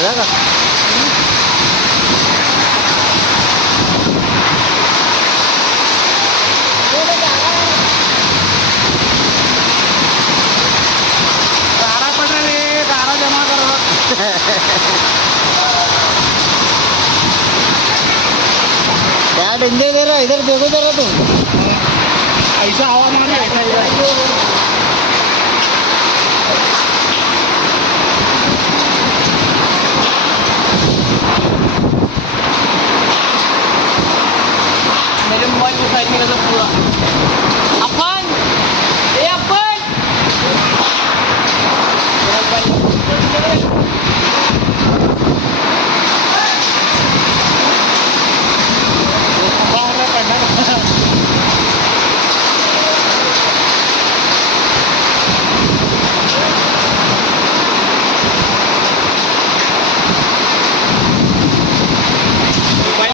झाला का? गारा पड जमा क्या डेंजर दे इधर देखो जरा तू. ऐसा हवा म्हणून ऐसा Tadi, 输了